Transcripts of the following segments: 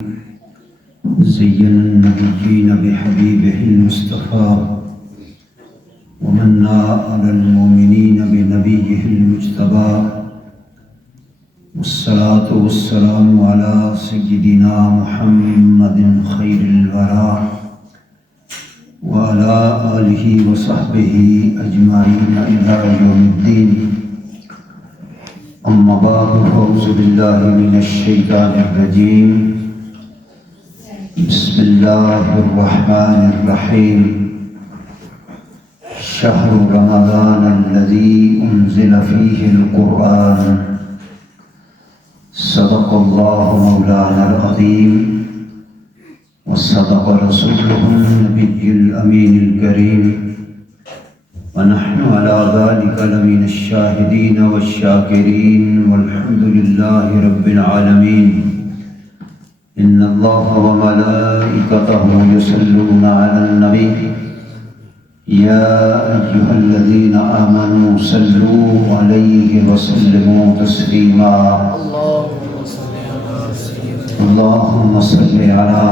زين النبيين بحبيبه المصطفى ومنّا على المؤمنين بنبيه المجتبى والصلاة والسلام على سيدنا محمد خير الورى وعلى آله وصحبه أجمعين إلى يوم الدين. أما بعد فأعوذ بالله من الشيطان الرجيم. بسم الله الرحمن الرحيم. شهر رمضان الذي أنزل فيه القرآن. صدق الله مولانا العظيم وصدق رسوله النبي الأمين الكريم ونحن على ذلك لمن الشاهدين والشاكرين والحمد لله رب العالمين. إن الله وملائكته يصلون على النبي يا أيها الذين آمنوا صلوا عليه وسلموا تسليما. اللهم صل على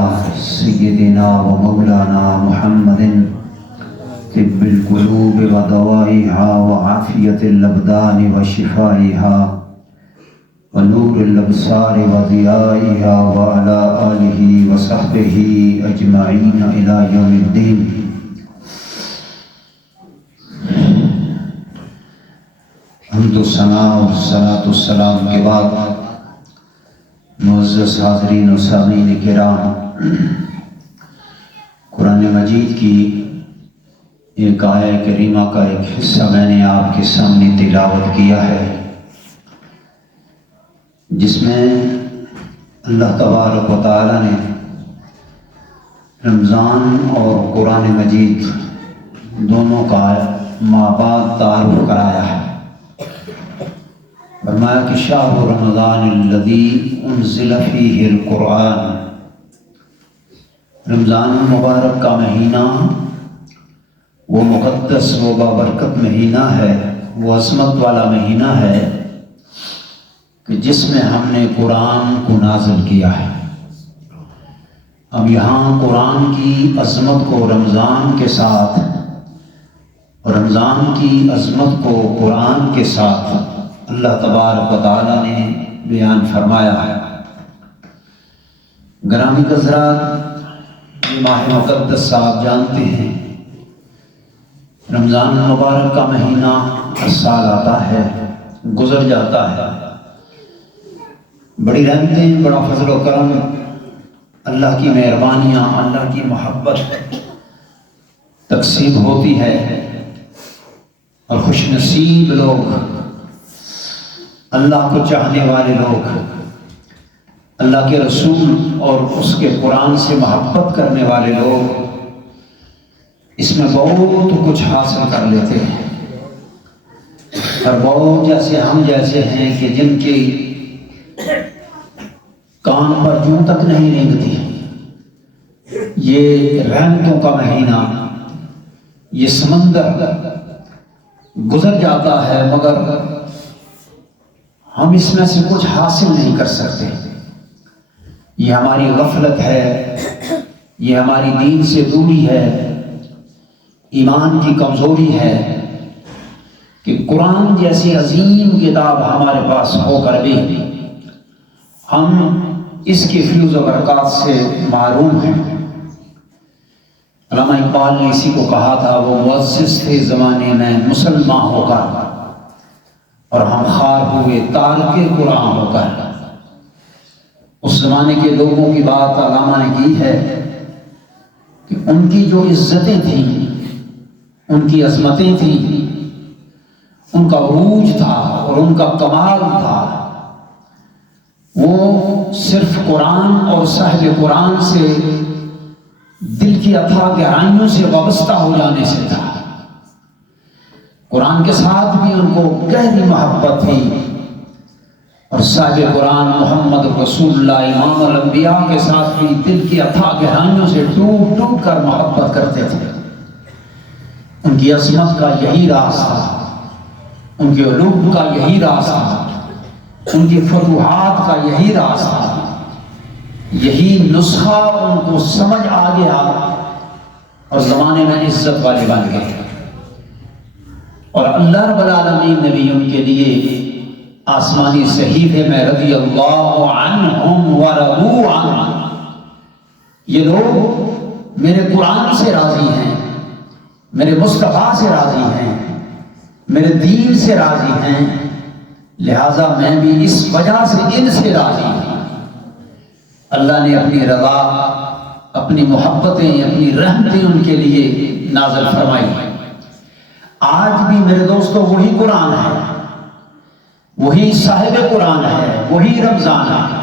سيدنا ومولانا محمد طب القلوب ودوائها وعافية الأبدان وشفائها ونور الأبصار وضيائها وعلى آله وصحبه أجمعين إلى يوم الدين. حمد و ثنا و صلاۃ و السلام کے بعد معزز حاضرین و سامعین کرام، قرآن مجید کی ایک آیہ کریمہ کا ایک حصہ میں نے آپ کے سامنے تلاوت کیا ہے، جس میں اللہ تبارک و تعالی نے رمضان اور قرآن مجید دونوں کا ماں بعد تعارف کرایا ہے۔ فرمایا کہ شہر رمضان الذی انزل فیہ القرآن، رمضان المبارک کا مہینہ وہ مقدس و بابرکت مہینہ ہے، وہ عظمت والا مہینہ ہے کہ جس میں ہم نے قرآن کو نازل کیا ہے۔ اب یہاں قرآن کی عظمت کو رمضان کے ساتھ اور رمضان کی عظمت کو قرآن کے ساتھ اللہ تبارک و تعالیٰ نے بیان فرمایا ہے۔ گرامی حضرات، یہ ماہ مقدس آپ جانتے ہیں، رمضان المبارک کا مہینہ ہر سال آتا ہے، گزر جاتا ہے، بڑی رحمتیں، بڑا فضل و کرم، اللہ کی مہربانیاں، اللہ کی محبت تقسیم ہوتی ہے، اور خوش نصیب لوگ، اللہ کو چاہنے والے لوگ، اللہ کے رسول اور اس کے قرآن سے محبت کرنے والے لوگ اس میں بہت کچھ حاصل کر لیتے ہیں، اور بہت جیسے ہم جیسے ہیں کہ جن کی کان پر جوں تک نہیں رینگتی، یہ رحمتوں کا مہینہ، یہ سمندر گزر جاتا ہے مگر ہم اس میں سے کچھ حاصل نہیں کر سکتے۔ یہ ہماری غفلت ہے، یہ ہماری دین سے دوری ہے، ایمان کی کمزوری ہے کہ قرآن جیسی عظیم کتاب ہمارے پاس ہو کر بھی ہم اس کی فیوز و برکات سے محروم ہیں۔ علامہ اقبال نے اسی کو کہا تھا، وہ معزز تھے زمانے میں مسلمان ہو کر، اور ہم خار ہوئے تارک قرآن ہو کر۔ اس زمانے کے لوگوں کی بات علامہ نے کی ہے کہ ان کی جو عزتیں تھیں، ان کی عظمتیں تھیں، ان کا عروج تھا اور ان کا کمال تھا، وہ صرف قرآن اور صاحب قرآن سے دل کی اتھاہ گہرائیوں سے وابستہ ہو جانے سے تھا۔ قرآن کے ساتھ بھی ان کو گہری محبت تھی، اور صاحب قرآن محمد رسول اللہ امام الانبیاء کے ساتھ بھی دل کی اتھاہ گہرائیوں سے ڈوب ڈوب کر محبت کرتے تھے۔ ان کی عظمت کا یہی راز تھا، ان کے علوم کا یہی راز تھا، ان کی فتوحات کا یہی راز تھا یہی نسخہ ان کو سمجھ آ گیا اور زمانے میں عزت والے بن گئے، اور اللہ رب العالمین نے بھی ان کے لیے آسمانی صحیفے میں رضی اللہ عنہم ورضوا عنہ، یہ لوگ میرے قرآن سے راضی ہیں، میرے مصطفیٰ سے راضی ہیں، میرے دین سے راضی ہیں، لہذا میں بھی اس وجہ سے ان سے راضی ہوں۔ اللہ نے اپنی رضا، اپنی محبتیں، اپنی رحمتیں ان کے لیے نازل فرمائی۔ آج بھی میرے دوستو وہی قرآن ہے، وہی صاحب قرآن ہے، وہی رمضان ہے۔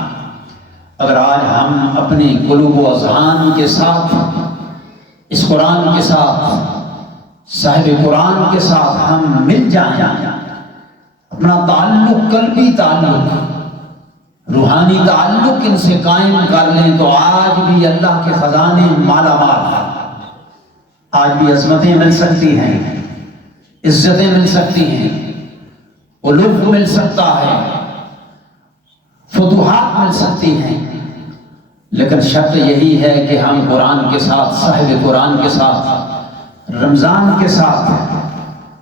اگر آج ہم اپنے قلوب و اذہان کے ساتھ اس قرآن کے ساتھ، صاحب قرآن کے ساتھ ہم مل جائیں، اپنا تعلق، قلبی تعلق، روحانی تعلق ان سے قائم کر لیں، تو آج بھی اللہ کے خزانے مالا مال ہیں، آج بھی عظمتیں مل سکتی ہیں، عزتیں مل سکتی ہیں، علو مل سکتا ہے، فتوحات مل سکتی ہیں، لیکن شرط یہی ہے کہ ہم قرآن کے ساتھ، صاحب قرآن کے ساتھ، رمضان کے ساتھ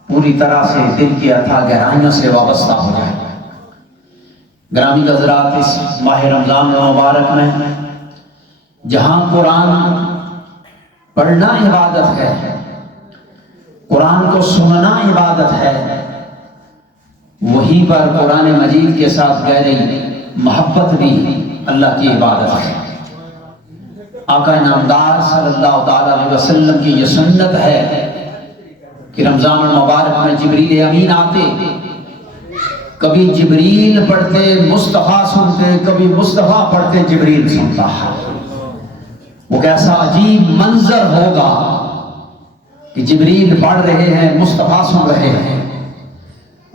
پوری طرح سے دل کی اتھاہ گہرائیوں سے وابستہ ہو جائیں۔ گرامی حضرات، اس ماہ رمضان مبارک میں جہاں قرآن پڑھنا عبادت ہے، قرآن کو سننا عبادت ہے، وہیں پر قرآن مجید کے ساتھ گہری محبت بھی اللہ کی عبادت ہے۔ آقا نامدار صلی اللہ تعالیٰ علیہ وسلم کی یہ سنت ہے کہ رمضان المبارک میں جبریل امین آتے، کبھی جبریل پڑھتے مصطفیٰ سنتے، کبھی مصطفیٰ پڑھتے جبریل سنتا ہے۔ وہ کیسا عجیب منظر ہوگا کہ جبریل پڑھ رہے ہیں، مصطفیٰ سن رہے ہیں،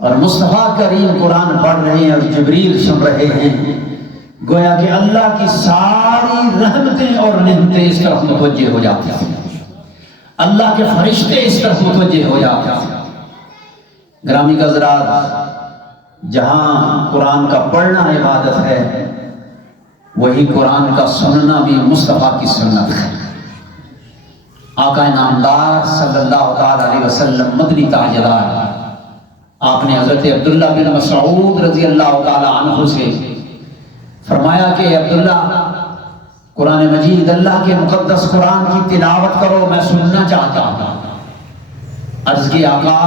اور مصطفیٰ کریم قرآن پڑھ رہے ہیں اور جبریل سن رہے ہیں، گویا کہ اللہ کی ساری رحمتیں اور نعمتیں اس طرف متوجہ ہو جاتی ہیں، اللہ کے فرشتے اس طرف متوجہ ہو جاتے ہیں۔ گرامی حضرات، جہاں قرآن کا پڑھنا عبادت ہے، وہی قرآن کا سننا بھی مصطفیٰ کی سنت ہے۔ آقا نامدار صلی اللہ تعالیٰ علیہ وسلم مدنی تاجدار، آپ نے حضرت عبداللہ بن مسعود رضی اللہ تعالیٰ عنہ سے فرمایا کہ عبداللہ، قرآن مجید اللہ کے مقدس قرآن کی تلاوت کرو، میں سننا چاہتا ہوں۔ عرض کی آقا،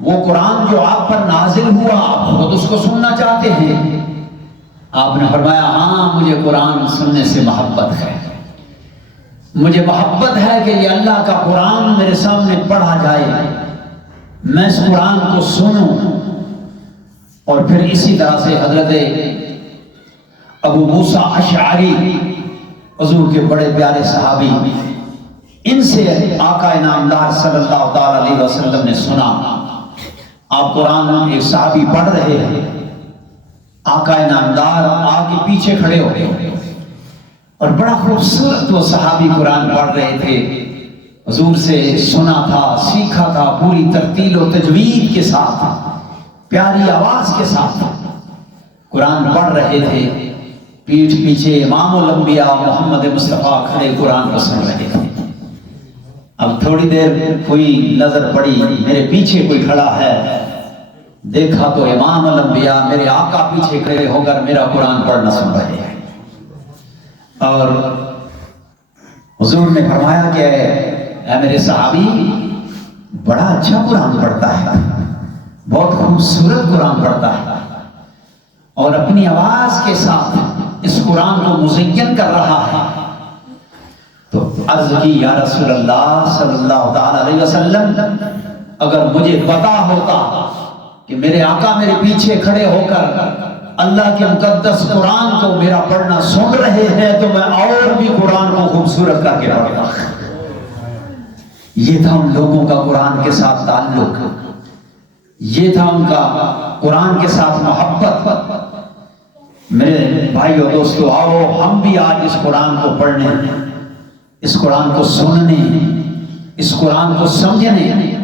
وہ قرآن جو آپ پر نازل ہوا، آپ خود اس کو سننا چاہتے ہیں؟ آپ نے فرمایا، ہاں، مجھے قرآن سننے سے محبت ہے، مجھے محبت ہے کہ یہ اللہ کا قرآن میرے سامنے پڑھا جائے، میں اس قرآن کو سنوں۔ اور پھر اسی طرح سے حضرت ابو موسیٰ اشعری، حضور کے بڑے پیارے صحابی، ان سے آقا نامدار صلی اللہ تعالیٰ علیہ وسلم نے سنا، آپ قرآن ایک صحابی پڑھ رہے ہیں، آقا نامدار آگے پیچھے کھڑے ہو گئے، اور بڑا خوبصورت وہ صحابی قرآن پڑھ رہے تھے، حضور سے سنا تھا، سیکھا تھا، پوری ترتیل و تجوید کے ساتھ، پیاری آواز کے ساتھ قرآن پڑھ رہے تھے، پیٹھ پیچھے امام الانبیاء محمد مصطفیٰ کھڑے قرآن کو سن رہے تھے۔ اب تھوڑی دیر کوئی نظر پڑی، میرے پیچھے کوئی کھڑا ہے، دیکھا تو امام الانبیاء میرے آقا پیچھے کھڑے ہو کر میرا قرآن پڑھنا سن رہے ہیں، اور حضور نے فرمایا کہ اے میرے صحابی، بڑا اچھا قرآن پڑھتا ہے، بہت خوبصورت قرآن پڑھتا ہے، اور اپنی آواز کے ساتھ اس قرآن کو مزین کر رہا ہے۔ تو عرض کی، یا رسول اللہ صلی اللہ تعالی علیہ وسلم، اگر مجھے پتا ہوتا کہ میرے آقا میرے پیچھے کھڑے ہو کر اللہ کے مقدس قرآن کو میرا پڑھنا سن رہے ہیں، تو میں اور بھی قرآن کو خوبصورت کر کے پڑھتا۔ یہ تھا ان لوگوں کا قرآن کے ساتھ تعلق، یہ تھا ان کا قرآن کے ساتھ محبت۔ میرے بھائیو دوستو، آؤ ہم بھی آج اس قرآن کو پڑھنے، اس قرآن کو سننے، اس قرآن کو سمجھنے،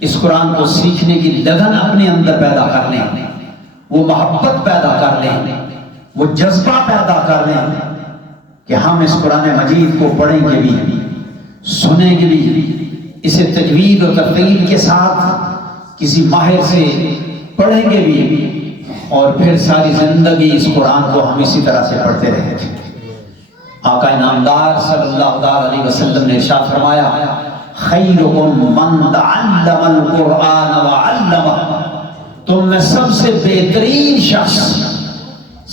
اس قرآن کو سیکھنے کی لگن اپنے اندر پیدا کر لیں، وہ محبت پیدا کر لیں، وہ جذبہ پیدا کر لیں، کہ ہم اس قرآن مجید کو پڑھیں گے بھی، سنیں گے بھی، اسے تجوید و ترتیل کے ساتھ کسی ماہر سے پڑھیں گے بھی، اور پھر ساری زندگی اس قرآن کو ہم اسی طرح سے پڑھتے رہیں گے۔ آقا نامدار صلی اللہ علیہ وسلم نے ارشاد فرمایا، خیرکم من تعلم القرآن وعلمہ، تم میں سب سے بہترین شخص،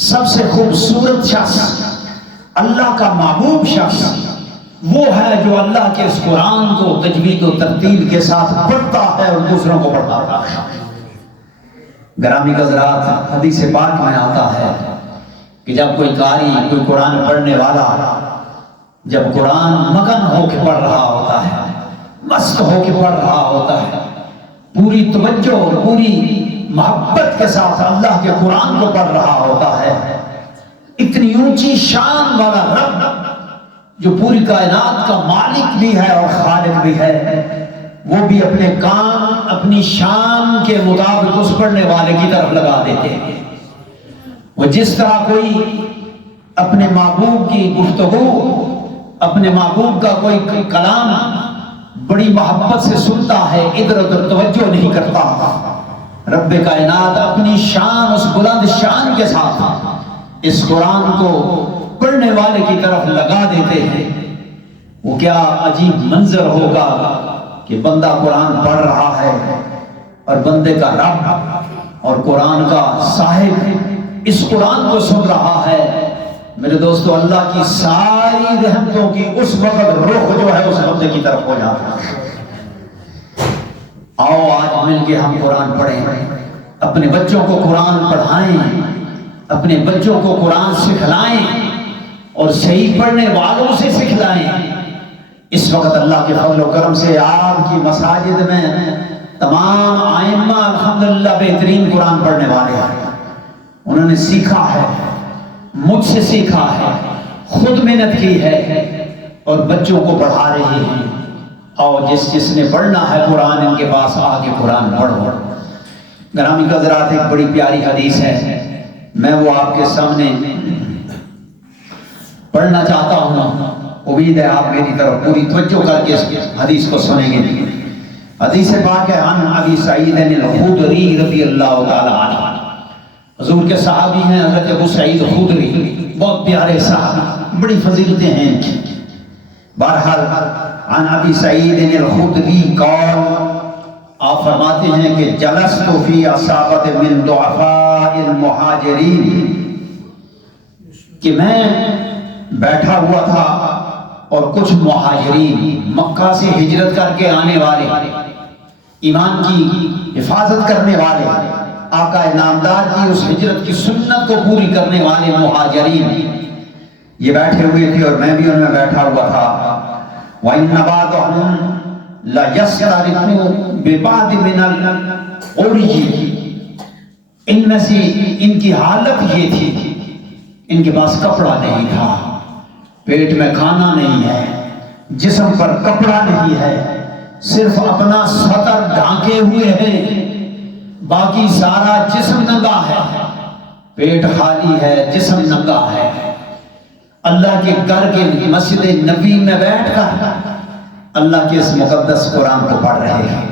سب سے خوبصورت شخص، اللہ کا محبوب شخص وہ ہے جو اللہ کے اس قرآن کو تجوید و ترتیل کے ساتھ پڑھتا ہے اور دوسروں کو پڑھاتا ہے۔ گرامی حضرات، حدیث پاک میں آتا ہے کہ جب کوئی قاری، کوئی قرآن پڑھنے والا جب قرآن مگن ہو کے پڑھ رہا ہوتا ہے، مست ہو کے پڑھ رہا ہوتا ہے، پوری توجہ اور پوری محبت کے ساتھ اللہ کے قرآن کو پڑھ رہا ہوتا ہے، اتنی اونچی شان والا رب جو پوری کائنات کا مالک بھی ہے اور خالق بھی ہے، وہ بھی اپنے کام اپنی شان کے مطابق اس پڑھنے والے کی طرف لگا دیتے ہیں۔ وہ جس طرح کوئی اپنے محبوب کی گفتگو، اپنے محبوب کا کوئی کلام بڑی محبت سے سنتا ہے، ادھر ادھر توجہ نہیں کرتا، رب کائنات اپنی شان، اس بلند شان کے ساتھ اس قرآن کو پڑھنے والے کی طرف لگا دیتے ہیں۔ وہ کیا عجیب منظر ہوگا کہ بندہ قرآن پڑھ رہا ہے اور بندے کا رب اور قرآن کا صاحب اس قرآن کو سن رہا ہے۔ میرے دوستو، اللہ کی ساری رحمتوں کی اس وقت رخ جو ہے اس بندے کی طرف ہو جاتا ہے۔ آؤ آج مل کے ہم قرآن پڑھیں، اپنے بچوں کو قرآن پڑھائیں، اپنے بچوں کو قرآن سکھلائیں اور صحیح پڑھنے والوں سے سکھلائیں۔ اس وقت اللہ کے فضل و کرم سے آپ کی مساجد میں تمام ائمہ الحمدللہ بہترین قرآن پڑھنے والے ہیں، انہوں نے سیکھا ہے، مجھ سے سیکھا ہے، خود محنت کی ہے اور بچوں کو پڑھا رہے ہیں۔ اور جس نے پڑھنا ہے قرآن، ان کے پاس آ کے قرآن پڑھو۔ گرامی حضرات، ایک بڑی پیاری حدیث ہے، میں وہ آپ کے سامنے پڑھنا چاہتا ہوں، امید ہے آپ میری طرف پوری توجہ کر کے اس حدیث کو سنیں گے۔ حدیث پاک ہے، عن ابی سعید الخدری رضی اللہ تعالی عنہ، حضور کے صحابی ہیں حضرت ابو سعید خدری، بہت پیارے صحابی، بڑی فضیلتیں ہیں ان کی۔ بہرحال عن ابی سعید الخدری قال، آپ فرماتے ہیں کہ جلست فی اصابت من ضعفاء المہاجرین، کہ میں بیٹھا ہوا تھا اور کچھ مہاجرین، مکہ سے ہجرت کر کے آنے والے، ایمان کی حفاظت کرنے والے، آقا نامدار کی اس ہجرت کی سنت کو پوری کرنے والے مہاجرین یہ بیٹھے ہوئے تھے اور میں بھی ان میں بیٹھا ہوا تھا۔ وَإِنَّ بَعْضَهُمْ لَيَسْتَرِقُ بِبَعْضٍ مِنَ الْعُرْجِ، ان میں سے ان کی حالت یہ تھی، ان کے پاس کپڑا نہیں تھا، پیٹ میں کھانا نہیں ہے، جسم پر کپڑا نہیں ہے، صرف اپنا سطر ڈھانکے ہوئے ہیں، باقی سارا جسم ننگا ہے، پیٹ خالی ہے، جسم ننگا ہے۔ اللہ کے گھر کے مسجد نبی میں بیٹھ کر اللہ کے اس مقدس قرآن کو پڑھ رہے ہیں۔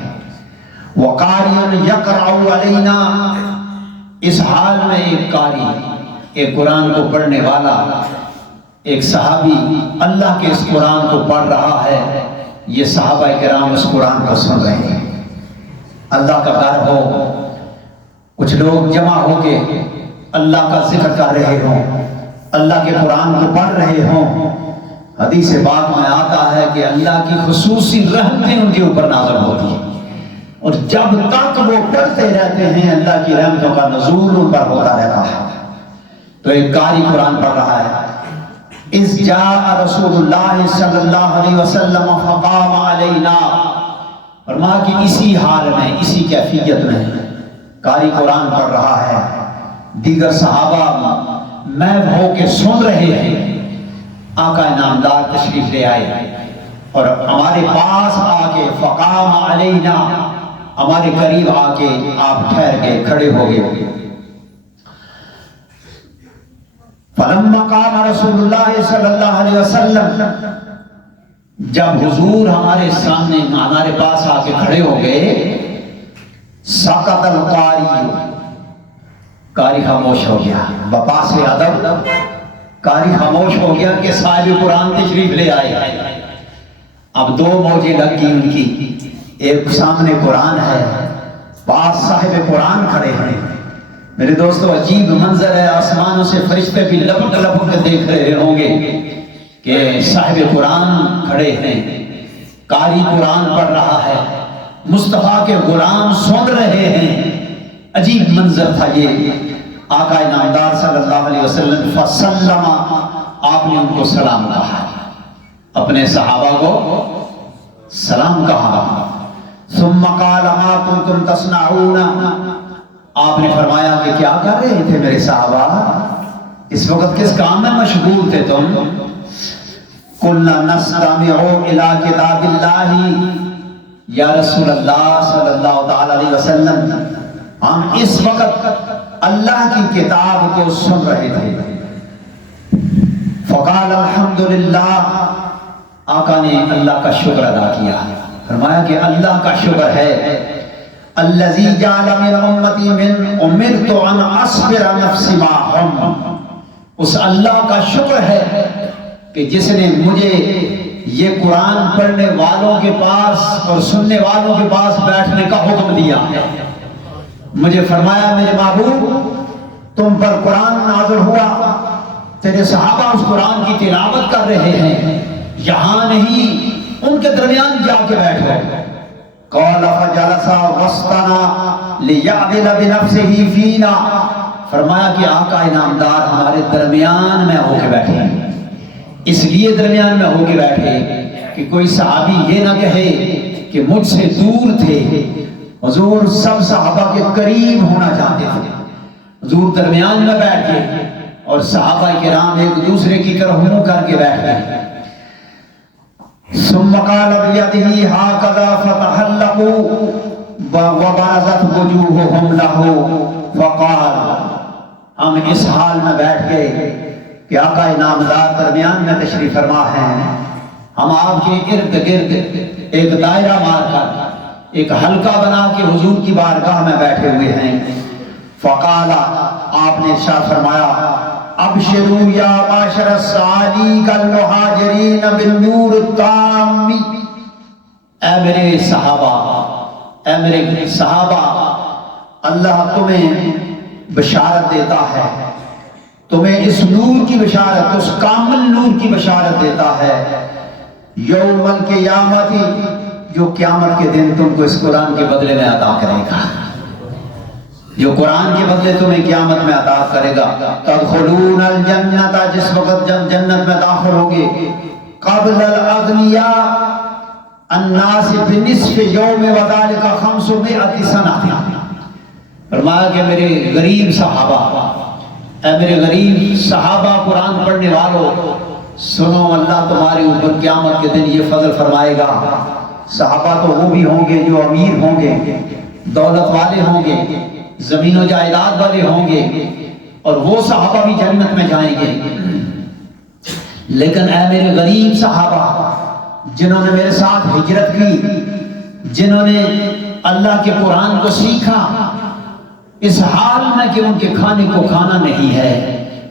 وَقَارِيٌ يَقْرَعُ عَلَيْنَا، اس حال میں ایک قاری، ایک قرآن کو پڑھنے والا، ایک صحابی اللہ کے اس قرآن کو پڑھ رہا ہے، یہ صحابہ کرام اس قرآن کو سن رہے ہیں۔ اللہ کا گھر ہو، کچھ لوگ جمع ہو کے اللہ کا ذکر کر رہے ہوں، اللہ کے قرآن کو پڑھ رہے ہوں، حدیث پاک میں آتا ہے کہ اللہ کی خصوصی رحمتیں ان کے اوپر نازل ہوتی ہیں، اور جب تک وہ پڑھتے رہتے ہیں اللہ کی رحمتوں کا نزول ان پر ہوتا رہتا ہے۔ تو ایک قاری قرآن پڑھ رہا ہے، اذ جاء رسول اللہ صلی اللہ علیہ وسلم فقام علینا، فرمایا کہ اسی حال میں، اسی کیفیت میں قاری قرآن پڑھ رہا ہے، دیگر صحابہ محو ہو کے سن رہے ہیں، آقا نامدار تشریف لے آئے اور ہمارے پاس آ کے فقام علینا، ہمارے قریب آ کے آپ ٹھہر کے کھڑے ہو گئے۔ فلما قام رسول اللہ صلی اللہ علیہ وسلم، جب حضور ہمارے سامنے ہمارے پاس آ کے کھڑے ہو گئے، سقط القاری، قاری خاموش ہو گیا، بپاس ادب قاری خاموش ہو گیا کہ صاحب قرآن تشریف لے آئے۔ اب دو موجیں لگ گئی ان کی، ایک سامنے قرآن ہے، پاس صاحب قرآن کھڑے ہیں۔ میرے دوستو عجیب منظر ہے، آسمانوں سے فرشتے بھی لپک لپک کے دیکھ رہے ہوں گے کہ صاحب قرآن کھڑے ہیں، قاری قرآن پڑھ رہا ہے، مصطفیٰ کے غلام سن رہے ہیں۔ عجیب منظر تھا یہ۔ آقا نامدار صلی اللہ علیہ وسلم فسلم، آپ نے ان کو سلام کہا، اپنے صحابہ کو سلام کہا۔ ثم قال ما کنتم تصنعون، آپ نے فرمایا کہ کیا کر رہے تھے میرے صحابہ، اس وقت کس کام میں مشغول تھے تم؟ قلنا نستمع الى کتاب اللہ، یا رسول اللہ صلی اللہ تعالی علیہ وسلم، ہم اس وقت اللہ کی کتاب کو سن رہے تھے۔ فقال الحمدللہ، آقا نے اللہ کا شکر ادا کیا، فرمایا کہ اللہ کا شکر ہے، الذی جعل من امتی من امرت ان اصبر نفسی معهم، اس اللہ کا شکر ہے کہ جس نے مجھے یہ قرآن پڑھنے والوں کے پاس اور سننے والوں کے پاس بیٹھنے کا حکم دیا ہے۔ مجھے فرمایا میرے محبوب تم پر قرآن نازل ہوا، تیرے صحابہ اس قرآن کی تلاوت کر رہے ہیں، یہاں نہیں ان کے درمیان جا کے بیٹھو۔ قال فجلس وسطنا لیعدل بنفسہ فینا، فرمایا کہ آقا انعامدار ہمارے درمیان میں ہو کے بیٹھے، اس لیے درمیان میں ہو کے بیٹھے کہ کوئی صحابی یہ نہ کہے کہ مجھ سے دور تھے۔ حضور سب صحابہ کے قریب ہونا چاہتے تھے، حضور درمیان میں بیٹھ گئے اور صحابہ کرام ایک دوسرے کی طرف منہ کر کے بیٹھ گئے۔ ثم قال بيده هكذا فتحلقوا وبرزت وجوههم له، فقال، ہم اس حال میں بیٹھ گئے کہ آقا نامدار درمیان میں تشریف فرما ہیں، ہم آپ کے ارد گرد ایک دائرہ مار کر ایک حلقہ بنا کے حضور کی بارگاہ میں بیٹھے ہوئے ہیں۔ فقال، آپ نے ارشاد فرمایا، ابشروا یا معاشر الصادق المہاجرین بالنور التام، اے میرے صحابہ، اللہ تمہیں بشارت دیتا ہے، تمہیں اس نور کی بشارت، اس کامل نور کی بشارت دیتا ہے، یوم القیامت، جو قیامت کے دن تم کو اس قرآن کے بدلے میں عطا کرے گا، جو قرآن کے بدلے تمہیں قیامت میں عطا کرے گا۔ تدخلون الجنت، جس وقت جنت میں داخل ہوگے، قبل الاغنیاء الناس بنصف یوم وذالک 500 سنہ، فرمایا کہ میرے غریب صحابہ، اے میرے غریب صحابہ قرآن پڑھنے والوں، سنو اللہ تمہارے اوپر قیامت کے دن یہ فضل فرمائے گا۔ صحابہ تو وہ بھی ہوں گے جو امیر ہوں گے، دولت والے ہوں گے، زمین و جائیداد والے ہوں گے، اور وہ صحابہ بھی جنت میں جائیں گے، لیکن اے میرے غریب صحابہ جنہوں نے میرے ساتھ ہجرت کی، جنہوں نے اللہ کے قرآن کو سیکھا، اس حال میں کہ ان کے کھانے کو کھانا نہیں ہے،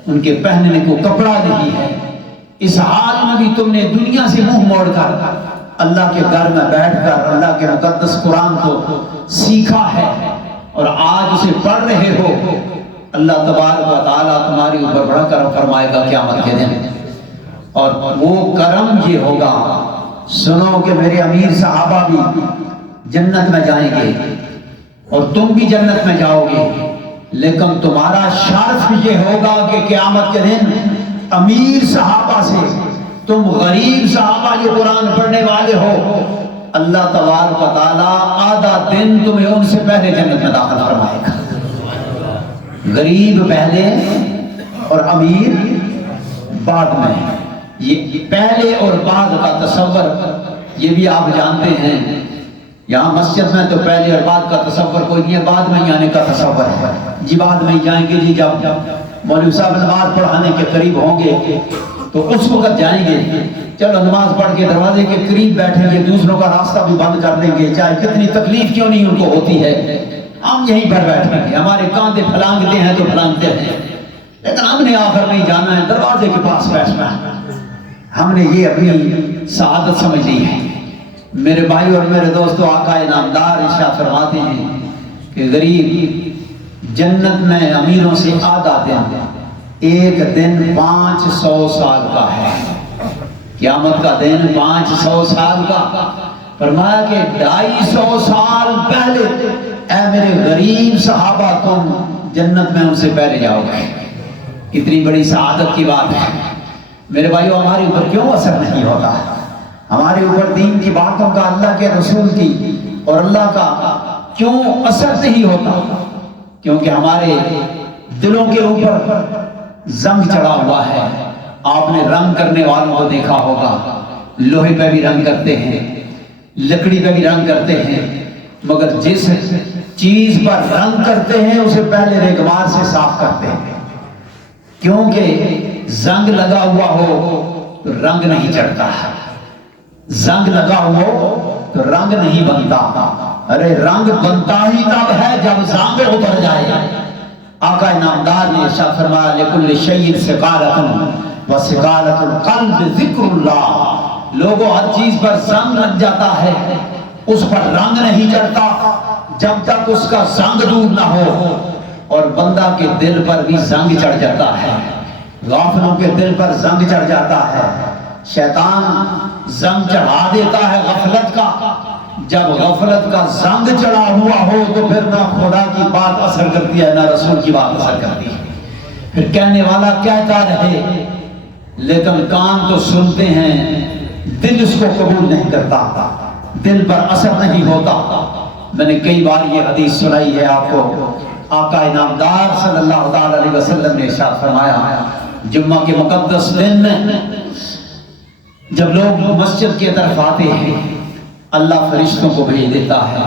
ان کے پہننے کو کپڑا نہیں ہے، اس حال میں بھی تم نے دنیا سے منہ موڑ کر اللہ کے گھر میں بیٹھ کر اللہ کے مقدس قرآن کو سیکھا ہے اور آج اسے پڑھ رہے ہو، اللہ تبارک و تعالیٰ تمہارے اوپر بڑا کرم فرمائے گا قیامت کے دن، اور وہ کرم یہ ہوگا، سنو کہ میرے امیر صحابہ بھی جنت میں جائیں گے اور تم بھی جنت میں جاؤ گے، لیکن تمہارا شرف یہ ہوگا کہ قیامت کے دن امیر صحابہ سے تم غریب صحابہ یہ قرآن پڑھنے والے ہو، اللہ تبارک و تعالیٰ آدھا دن تمہیں ان سے پہلے جنت میں داخل فرمائے گا، غریب پہلے اور امیر بعد میں۔ یہ پہلے اور بعد کا تصور یہ بھی آپ جانتے ہیں، یہاں مسجد میں تو پہلے اور بعد کا تصور کوئی نہیں ہے، بعد میں ہی آنے کا تصور ہے، جی بعد میں ہی جائیں گے، جی جب مولوی صاحب نماز پڑھانے کے قریب ہوں گے تو اس وقت جائیں گے، چلو نماز پڑھ کے دروازے کے قریب بیٹھیں گے، دوسروں کا راستہ بھی بند کر دیں گے، چاہے کتنی تکلیف کیوں نہیں ان کو ہوتی ہے، ہم یہیں پر بیٹھیں گے، ہمارے کاندھے پھلانگتے ہیں تو پھلانگتے ہیں، لیکن ہم نے آخر نہیں جانا ہے، دروازے کے پاس بیٹھنا ہے۔ ہم نے یہ اپنی سعادت سمجھ لی ہے۔ میرے بھائی اور میرے دوستو، آقا انعامدار ارشاد فرماتے ہیں کہ غریب جنت میں امیروں سے آدھا دن، ایک دن 500 سال کا ہے، قیامت کا دن 500 سال کا۔ فرمایا کہ 250 سال پہلے اے میرے غریب صحابہ تم جنت میں ان سے پہلے جاؤ گے۔ کتنی بڑی سعادت کی بات ہے میرے بھائیو۔ ہمارے اوپر کیوں اثر نہیں ہوتا؟ ہمارے اوپر دین کی باتوں کا، اللہ کے رسول کی اور اللہ کا کیوں اثر نہیں ہوتا؟ کیونکہ ہمارے دلوں کے اوپر زنگ چڑھا ہوا ہے۔ آپ نے رنگ کرنے والوں کو دیکھا ہوگا، لوہے پہ بھی رنگ کرتے ہیں، لکڑی پہ بھی رنگ کرتے ہیں، مگر جس چیز پر رنگ کرتے ہیں اسے پہلے ریگمار سے صاف کرتے ہیں، کیونکہ زنگ لگا ہوا ہو تو رنگ نہیں چڑھتا، زنگ لگا ہو تو رنگ نہیں بنتا۔ ارے رنگ بنتا ہی تب ہے جب زنگ اتر جائے۔ آقا انعامدار نے ارشاد فرمایا لکل شیء سقالۃ وسقالۃ القلب ذکر اللہ۔ لوگوں ہر چیز پر زنگ لگ جاتا ہے، اس پر رنگ نہیں چڑھتا جب تک اس کا زنگ دور نہ ہو۔ اور بندہ کے دل پر بھی زنگ چڑھ جاتا ہے، غافلوں کے دل پر زنگ چڑھ جاتا ہے، شیطان زنگ چڑھا دیتا ہے غفلت کا۔ جب غفلت کا زنگ چڑھا ہوا ہو تو پھر نہ خدا کی بات اثر کرتی ہے نہ رسول کی بات اثر کرتی ہے۔ پھر کہنے والا کہتا رہے لیکن کان تو سنتے ہیں، دل اس کو قبول نہیں کرتا، دل پر اثر نہیں ہوتا۔ میں نے کئی بار یہ حدیث سنائی ہے آپ کو۔ آقا انعامدار صلی اللہ تعالی علیہ وسلم نے ارشاد فرمایا جمعہ کے مقدس دن میں جب لوگ مسجد کی طرف آتے ہیں، اللہ فرشتوں کو بھیج دیتا ہے،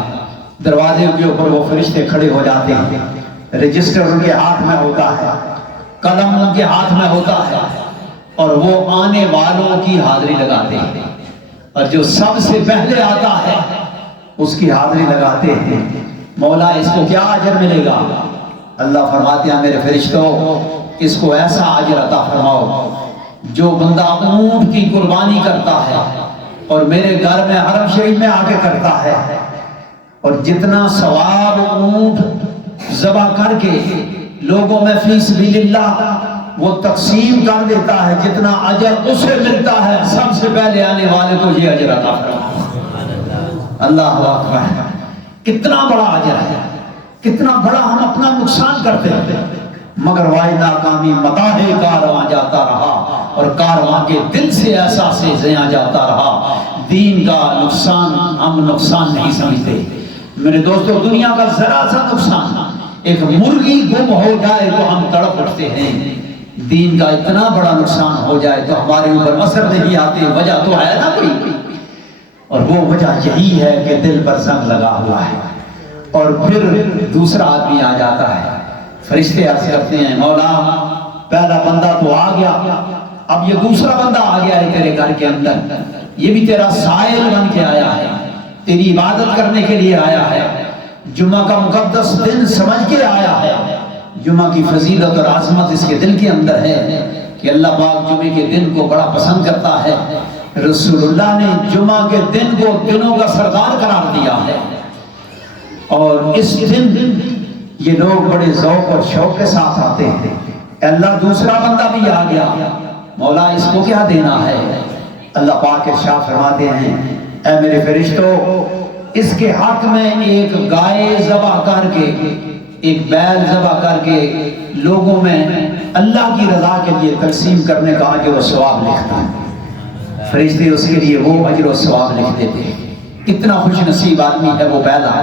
دروازے کے اوپر وہ فرشتے کھڑے ہو جاتے ہیں، رجسٹر ان کے ہاتھ میں ہوتا ہے، قلم ان کے ہاتھ میں ہوتا ہے، اور وہ آنے والوں کی حاضری لگاتے ہیں، اور جو سب سے پہلے آتا ہے اس کی حاضری لگاتے ہیں۔ مولا اس کو کیا اجر ملے گا؟ اللہ فرماتے ہیں میرے فرشتوں اس کو ایسا اجر عطا فرماؤ جو بندہ اونٹ کی قربانی کرتا ہے اور میرے گھر میں حرم شریف میں آ کے کرتا ہے، اور جتنا ثواب اونٹ ذبح کر کے لوگوں میں فی سبیل اللہ وہ تقسیم کر دیتا ہے، جتنا اجر اسے ملتا ہے سب سے پہلے آنے والے کو یہ اجر عطا فرماؤ۔ اللہ اکبر، کتنا بڑا اجر ہے، کتنا بڑا ہم اپنا نقصان کرتے ہیں، مگر وائی ناکامی متاع کارواں جاتا رہا اور کارواں کے دل سے ایسا سے زیاں جاتا رہا۔ دین کا نقصان ہم نقصان نہیں سمجھتے میرے دوستو۔ دنیا کا ذرا سا نقصان، ایک مرغی گم ہو جائے تو ہم تڑپ اٹھتے ہیں، دین کا اتنا بڑا نقصان ہو جائے تو ہمارے اوپر اثر نہیں آتے۔ وجہ تو ہے نا کوئی، اور وہ وجہ یہی ہے کہ دل پر زنگ لگا ہوا ہے۔ اور پھر دوسرا آدمی آ جاتا ہے، فرشتے عرض کرتے ہیں مولا پہلا بندہ تو آ گیا، اب یہ دوسرا بندہ آ گیا ہے تیرے گھر کے اندر، یہ بھی تیرا سائل بن کے آیا ہے، تیری عبادت کرنے کے لیے آیا ہے، جمعہ کا مقدس دن سمجھ کے آیا ہے۔ جمعہ کی فضیلت اور عظمت اس کے دل کے اندر ہے کہ اللہ پاک جمعے کے دن کو بڑا پسند کرتا ہے۔ رسول اللہ نے جمعہ کے دن کو دنوں کا سردار قرار دیا ہے، اور اس دن یہ لوگ بڑے ذوق اور شوق کے ساتھ آتے ہیں۔ اللہ دوسرا بندہ بھی آ گیا، مولا اس کو کیا دینا ہے؟ اللہ پاک ارشاد فرماتے ہیں اے میرے فرشتوں اس کے حق میں ایک گائے ذبح کر کے، ایک بیل ذبح کر کے لوگوں میں اللہ کی رضا کے لیے تقسیم کرنے کا اجر و ثواب لکھتا ہے۔ فرشتے اس کے لیے وہ اجر و ثواب لکھ دیتے ہیں۔ کتنا خوش نصیب آدمی ہے وہ پہلا،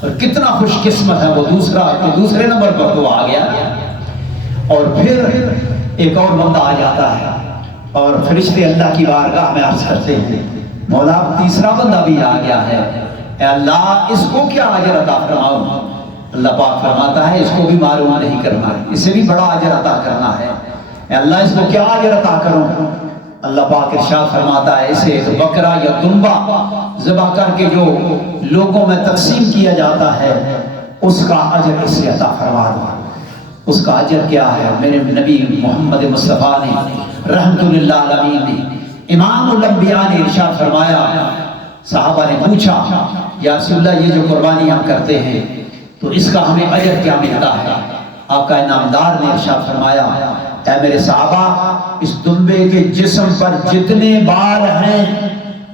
اور کتنا خوش قسمت ہے وہ دوسرے نمبر پر تو آ گیا۔ اور پھر ایک اور بندہ آ جاتا ہے اور فرشتے اللہ کی بارگاہ میں عرض کرتے ہیں مولا تیسرا بندہ بھی آ گیا ہے، اے اللہ اس کو کیا اجر عطا فرماؤں؟ اللہ پاک فرماتا ہے اس کو بھی معلوم نہیں کرنا ہے، اسے بھی بڑا اجر عطا کرنا ہے۔ اے اللہ اس کو کیا اجر عطا کروں؟ اللہ پاک ارشاد فرماتا ہے اسے ایک بکرا یا دمبا ذبح کر کے جو لوگوں میں تقسیم کیا جاتا ہے اس کا اجر اسے عطا فرما دو۔ اس کا اجر کیا ہے؟ میرے نبی محمد مصطفیٰ نے رحمت للعالمین نے، امام الانبیاء نے ارشاد فرمایا، صحابہ نے پوچھا یا رسول اللہ یہ جو قربانی ہم کرتے ہیں تو اس کا ہمیں اجر کیا ملتا ہے؟ آپ کا انعامدار نے ارشاد فرمایا، اے میرے صحابہ، اس دمبے کے جسم پر جتنے بال ہیں،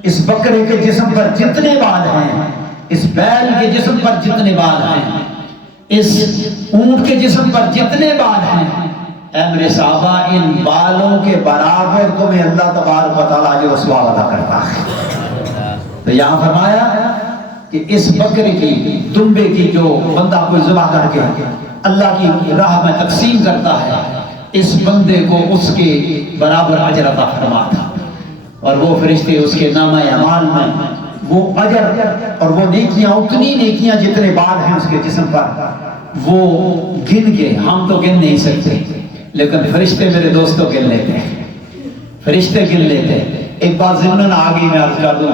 اس بکرے کے جسم پر جتنے بال ہیں، اس بیل کے جسم پر جتنے بال ہیں، اس اونٹ کے جسم پر جتنے بال ہیں، اے میرے صحابہ ان بالوں کے برابر تمہیں اللہ تبارک و تعالیٰ اجر و ثواب عطا کرتا ہے۔ تو یہاں فرمایا کہ اس بکرے کی دمبے کی جو بندہ کوئی ذبح کر کے اللہ کی راہ میں تقسیم کرتا ہے، اس بندے کو اس کے برابر اجر عطا فرما تھا، اور وہ فرشتے اس کے نامہ اعمال میں وہ اجر اور وہ نیکیاں، اتنی نیکیاں جتنے بال ہیں اس کے جسم پر، وہ گن کے، ہم تو گن نہیں سکتے لیکن فرشتے میرے دوستوں گن لیتے ہیں، فرشتے گن لیتے ہیں۔ ایک بات ضمن آگے میں عرض کر دوں،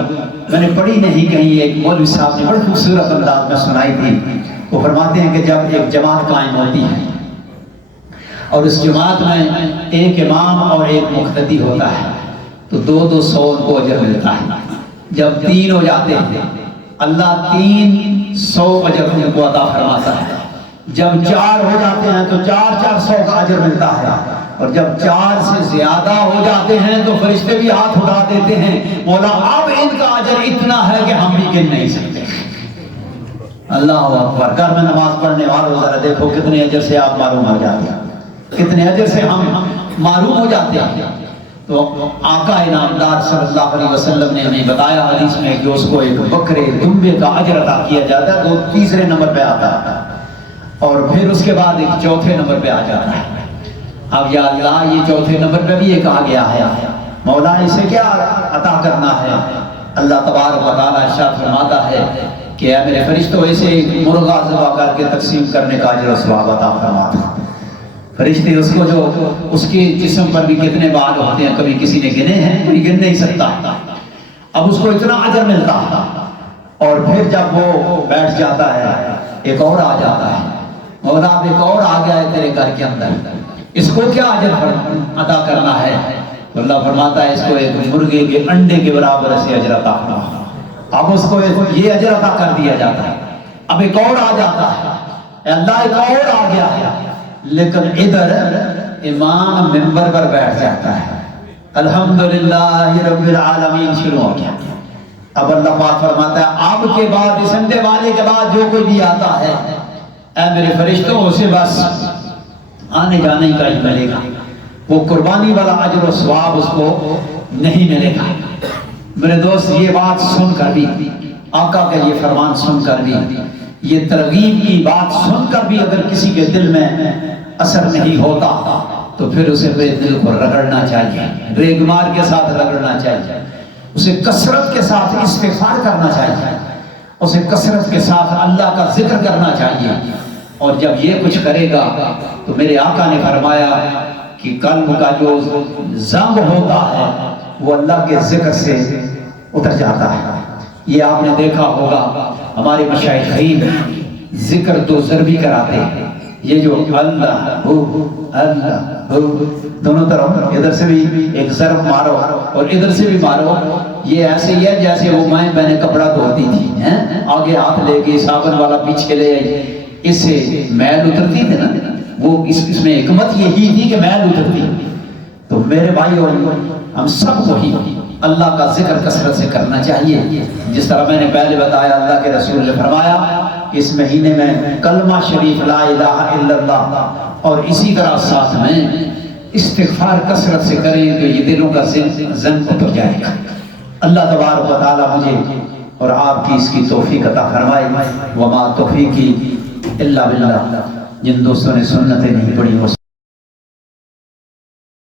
میں نے پڑھی نہیں کہیں، ایک مولوی صاحب نے بڑی خوبصورت انداز میں سنائی تھی۔ وہ فرماتے ہیں کہ جب ایک جماعت قائم ہوتی ہے اور اس جماعت میں ایک امام اور ایک مقتدی ہوتا ہے تو 200 ان کو اجر ملتا ہے۔ جب 3 ہو جاتے ہیں اللہ 300 اجر ان کو عطا فرماتا ہے۔ جب 4 ہو جاتے ہیں تو 400 کا اجر ملتا ہے، اور جب 4 سے زیادہ ہو جاتے ہیں تو فرشتے بھی ہاتھ اٹھا دیتے ہیں، مولا اب ان کا اجر اتنا ہے کہ ہم بھی گن نہیں سکتے۔ اللہ اکبر۔ گھر میں نماز پڑھنے والوں ذرا دیکھو کتنے اجر سے آپ معلوم ہو جاتے ہیں، کتنے اجر سے ہم معلوم ہو جاتے ہیں۔ تو آقا انعامدار صلی اللہ علیہ وسلم نے ہمیں بتایا حدیث میں کہ اس کو ایک بکرے دمبے کا اجر عطا کیا جاتا ہے، تو تیسرے نمبر پہ آتا ہے، اور پھر اس کے بعد ایک چوتھے نمبر پہ آ جاتا ہے۔ اب یا اللہ یہ چوتھے نمبر پہ بھی یہ کہا گیا ہے، مولا اسے کیا عطا کرنا ہے؟ اللہ تبارک و تعالیٰ ارشاد فرماتا ہے کہ اے میرے فرشتوں اسے مرغا ذبح کر کے تقسیم کرنے کا اجر و ثواب عطا فرماتا۔ فرشتے اس کو جو اس کے جسم پر بھی کتنے بال ہوتے ہیں کبھی کسی نے گنے ہیں، کوئی گن نہیں سکتا، اب اس کو اتنا اجر ملتا ہے۔ اور پھر جب وہ بیٹھ جاتا ہے ایک اور آ جاتا ہے، مولا اب ایک اور آ گیا ہے تیرے گھر کے اندر، اس کو کیا اجر عطا کرنا ہے؟ تو اللہ فرماتا ہے اس کو ایک مرغے کے انڈے کے برابر سے اجر عطا کرنا۔ اب اس کو یہ اجر عطا کر دیا جاتا ہے۔ اب ایک اور آ جاتا ہے، اے اللہ ایک اور آ گیا ہے، لیکن ادھر امام منبر پر بیٹھ جاتا ہے، الحمدللہ رب العالمین شروع ہو گیا۔ اب اللہ پاک فرماتا ہے اب کے بعد اس انڈے والے کے بعد جو کوئی بھی آتا ہے، اے میرے فرشتوں اسے بس آنے جانے کا ہی ملے گا، وہ قربانی والا اجر و ثواب اس کو نہیں ملے گا۔ میرے دوست یہ بات سن کر بھی، آقا کا یہ فرمان سن کر بھی، یہ ترغیب کی بات سن کر بھی اگر کسی کے دل میں اثر نہیں ہوتا تو پھر اسے اپنے دل کو رگڑنا چاہیے، ریگمار کے ساتھ رگڑنا چاہیے، اسے کثرت کے ساتھ استغفار کرنا چاہیے، اسے کثرت کے ساتھ اللہ کا ذکر کرنا چاہیے۔ اور جب یہ کچھ کرے گا تو میرے آقا نے فرمایا کہ قلب کا جو زنگ ہوتا ہے وہ اللہ کے ذکر سے اتر جاتا ہے۔ یہ آپ نے دیکھا ہوگا ہمارے مشائخین ذکر دو ضربی کراتے ہیں، یہ جو اللہ دونوں طرف ادھر سے بھی ایک ضرب مارو اور ادھر سے بھی مارو، یہ ایسے ہی ہے جیسے وہ مائیں بہنیں کپڑا دھوتی تھی، آگے ہاتھ لے کے صابن والا پیچھے لے آئی، اس سے میل اترتی تھی نا، وہ اس میں حکمت یہی تھی کہ میل اترتی۔ تو میرے بھائی اور ہم سب کو ہی اللہ کا ذکر کثرت سے کرنا چاہیے، جس طرح میں نے پہلے بتایا اللہ کے رسول نے فرمایا کہ اس مہینے میں کلمہ شریف لا الہ الا اللہ اور اسی طرح ساتھ میں استغفار کثرت سے کریں تو یہ دلوں کا زن اتر جائے گا۔ اللہ تبارک و تعالی مجھے اور آپ کی اس کی توفیق عطا فرمائے۔ وما توفیقی الا باللہ۔ جن دوستوں نے سنتیں نہیں پڑھی وہ